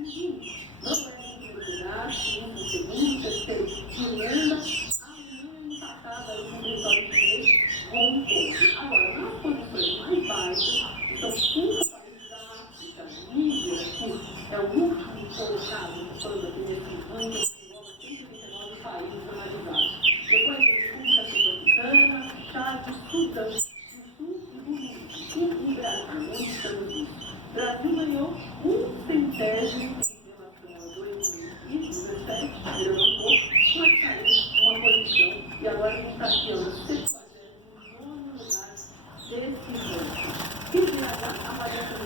Não é em primeiro lugar, segundo, terceiro, Irlanda, ano passado, aí, no território chinês, Hong Kong. Agora, nas posições mais baixas, então, 5 países da África, Líbia, que é o último colocado, falando aqui nesse ano, que engloba 139 países analisados. Depois, República Centro-Africana, Chad, Sudão, do Sul e Burundi. E o Brasil, onde estamos nisso? O Brasil ganhou 1/100 em relação a 2017, melhorou um pouco, mas caiu uma posição e agora a gente está aqui no 79º lugar desse ranking. FIBRA, avaliação